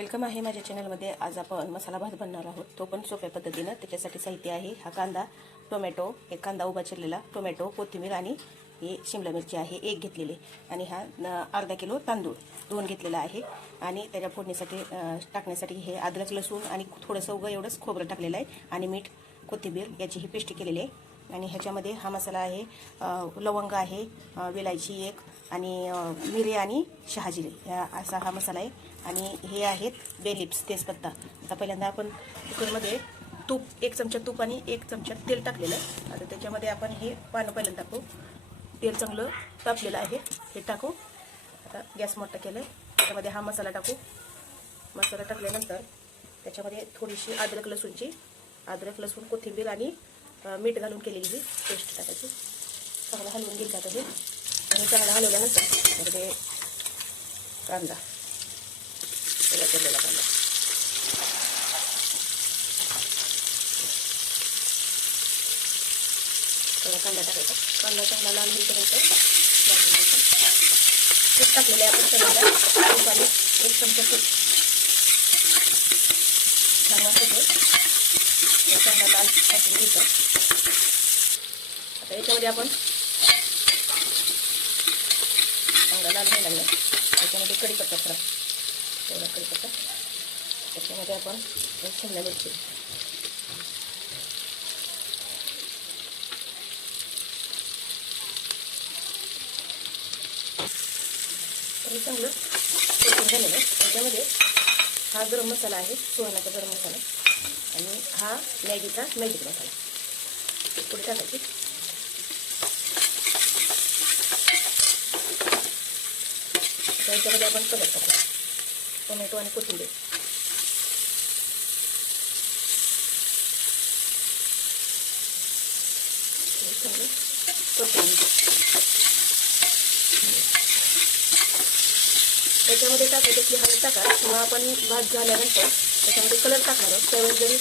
Welcome आहे माझ्या चॅनलमध्ये। आज आपण मसाला भात बनवणार आहोत, तो पण सोप्या पद्धतीने। त्याच्यासाठी साहित्य आहे हा कांदा, टोमॅटो, एक कांदा उभा चिरलेला, टोमॅटो, कोथिंबीर आणि ही शिमला मिरची आहे एक घेतलेली, आणि हा अर्धा किलो तांदूळ 2 घेतलेला आहे, आणि त्याच्या फोडणीसाठी टाकण्यासाठी हे अद्रक लसूण आणि थोडंसं उगं एवढंच खोबरं टाकलेलं आहे, आणि मीठ, कोथिंबीर याची ही पेस्ट केलेली आहे। आणि ह्याच्यामध्ये हा मसाला आहे, लवंग आहे, वेलायची एक, आणि मिरी आणि शहाजिरे असा हा मसाला आहे, आणि हे आहेत बे लिप्स तेजपत्ता। आता पहिल्यांदा आपण कुकरमध्ये तूप 1 चमचा तूप आणि 1 चमचा तेल टाकलेलं आहे। आता त्याच्यामध्ये आपण हे पानं पहिल्यांदा टाकू। तेल चांगलं तापलेलं आहे, हे टाकू। आता गॅस मोठा केलं, त्याच्यामध्ये हा मसाला टाकू। मसाला टाकल्यानंतर त्याच्यामध्ये थोडीशी अद्रक लसूण कोथिंबीर आणि मीठ घालून केलेली ही पेस्ट टाकायची। चांगलं हलवून घ्यायचं आता हे, आणि चांगलं हलवल्यानंतर त्यामध्ये कांदा केलेला कांदा कांदा टाकायचा। कांदा चांगला लाल होईपर्यंत भाजून घ्यायचा। तूप टाकलेले आपण त्याला तूप आणि 1 चमचा तूप छान वाटते, चांगला लाल भाजून घ्यायचा। आता याच्यामध्ये आपण चांगला लाल व्हायला लागला, त्याच्यामध्ये कढीपत्ता थोडा तेवढा कढीपत्ता, त्याच्यामध्ये आपण शिमला मिरची, चांगलं कोथिंबीर झालेलं आहे। त्याच्यामध्ये हा गरम मसाला आहे, सुहानाचा गरम मसाला, आणि हा मॅगीचा मॅजिक मसाला पुढे टाकायची। त्याच्यामध्ये आपण कलर टाकू, टोमॅटो आणि कोथिंबीर, चांगलं कोथिंबीर त्याच्यामध्ये टाकायचं की हळद टाका, किंवा आपण भात झाल्यानंतर त्याच्यामध्ये कलर टाकणार आहोत, त्यावेळेस जरी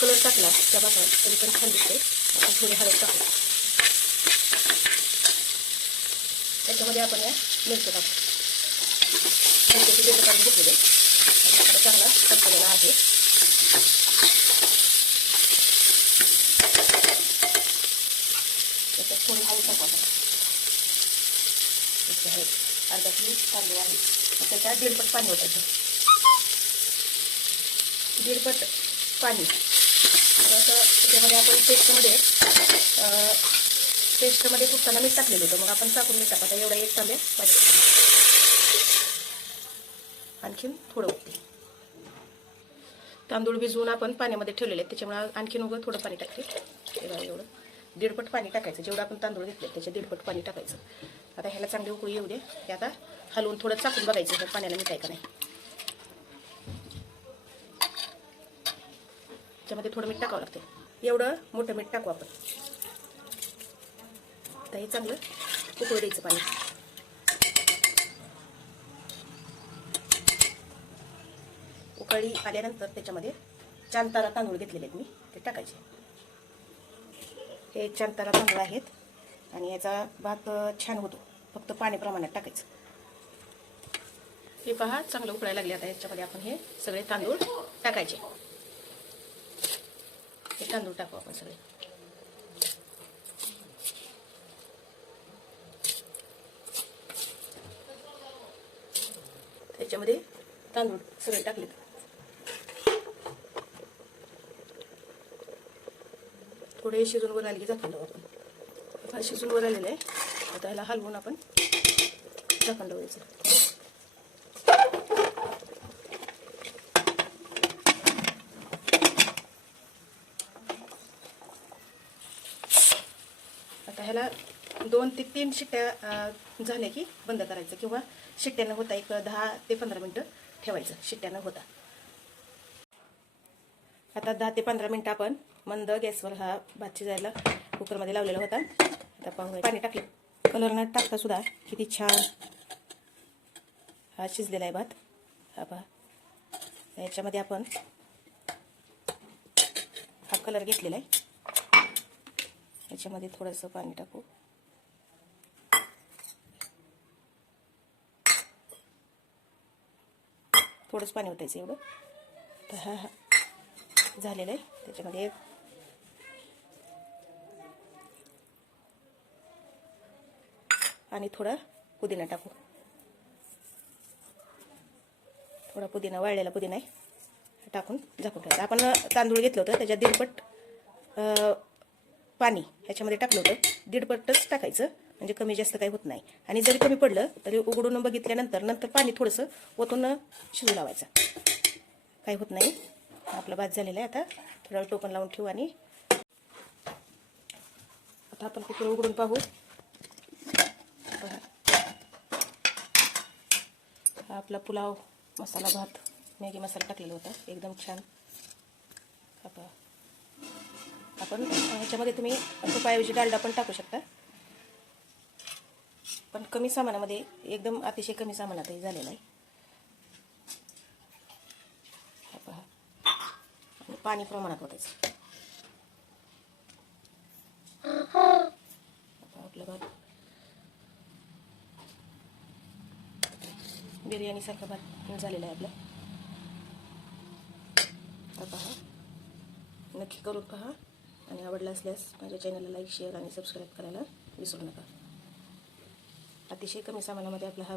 कलर टाकला त्या भातावर तरी पण छान दिसते। आपण थोडी हळद टाकू, त्याच्यामध्ये आपण या मिरची टाकू। मिरची पेस्ट काढून घेतलेले आणि चांगला कट केलेला आहे। त्याच्यात थोडी हळद टाकू आपण, अर्धा किलो तांदूळ आहे, त्याच्यात 1.5 पट पाणी ओतायचं, 1.5 पट पाणी। त्याच्यामध्ये आपण पेस्टमध्ये कुठताना मीठ टाकलेलं होतं, मग आपण चाकून मीठ टाकायचं। एवढा 1 तांबे पाणी, आणखीन थोडं उठते। तांदूळ भिजवून आपण पाण्यामध्ये ठेवलेले आहेत, त्याच्यामुळे आणखीन उगं थोडं पाणी टाकते। तेव्हा एवढं 1.5 पट पाणी टाकायचं, जेवढं आपण तांदूळ घेतले त्याच्या 1.5 पट पाणी टाकायचं। आता ह्याला चांगली उकळी येऊ दे, हे आता हलवून थोडं चाकून बघायचं ह्या पाण्याला मीठ आहे का नाही। त्याच्यामध्ये थोडं मीठ टाकावं लागतं, एवढं मोठं मीठ टाकू आपण। आता हे चांगलं उकळू द्यायचं पाणी। उकळी आल्यानंतर त्याच्यामध्ये 4 तारा तांदूळ घेतलेले आहेत मी, ते टाकायचे। हे 4 तारा तांदूळ आहेत, आणि याचा भात छान होतो, फक्त पाणी प्रमाणात टाकायचं। हे पहा चांगलं उकळायला लागले। आता याच्यामध्ये आपण हे सगळे तांदूळ टाकायचे, हे तांदूळ टाकू आपण सगळे। त्याच्यामध्ये तांदूळ सगळे टाकले, थोडे शिजून वर आले की झाकण लावू आपण। शिजून वर आलेलं आहे, आता ह्याला हलवून आपण झाकण लावायचं। आता ह्याला 2 ते 3 शिट्ट्या झाल्या की बंद करायचं, किंवा शिट्ट्यानं होता एक 10 ते 15 मिनटं ठेवायचं शिट्ट्यानं होता। आता 10 ते 15 मिनटं आपण मंद गॅसवर हा भात शिजायला कुकरमध्ये लावलेला होता। आता पाहूया, पाणी टाकले, कलर न टाकता सुद्धा किती छान हा शिजलेला आहे भात। हा पहा, याच्यामध्ये आपण हा कलर घेतलेला आहे, याच्यामध्ये थोडंसं पाणी टाकू, थोडंच पाणी ओतायचं एवढं. तर हा झालेलं आहे. त्याच्यामध्ये आणि थोडा पुदिना टाकू. थोडा पुदिना, वाळलेला पुदिना आहे, टाकून झाकून ठेवायचं. आपण तांदूळ घेतलं होतं त्याच्यात दीडपट पाणी ह्याच्यामध्ये टाकलं होतं. दीडपटच टाकायचं म्हणजे कमी जास्त काही होत नाही. आणि जरी कमी पडलं तरी उघडून बघितल्यानंतर पाणी थोडंसं ओतून शिजू लावायचं, काही होत नाही. आपला भात झालेला आहे. आता थोडा टोपण लावून ठेवू आणि आता आपण कुकर उघडून पाहू. हा आपला पुलाव मसाला भात, मॅगी मसाला टाकलेला होता, एकदम छान. आपण ह्याच्यामध्ये तुम्ही तुपाऐवजी डालडा पण टाकू शकता, पण कमी सामानामध्ये, एकदम अतिशय कमी सामानात हे झालेलं आहे. हा पहा, आणि पाणी प्रमाणात होतायचं. आपला भात बिर्याणी सारखा भात झालेला आहे आपला. पहा, नक्की करून पहा आणि आवडला असल्यास माझ्या चॅनलला लाईक, शेअर आणि सबस्क्राईब करायला विसरू नका. अतिशय कमी सामानामध्ये आपला हा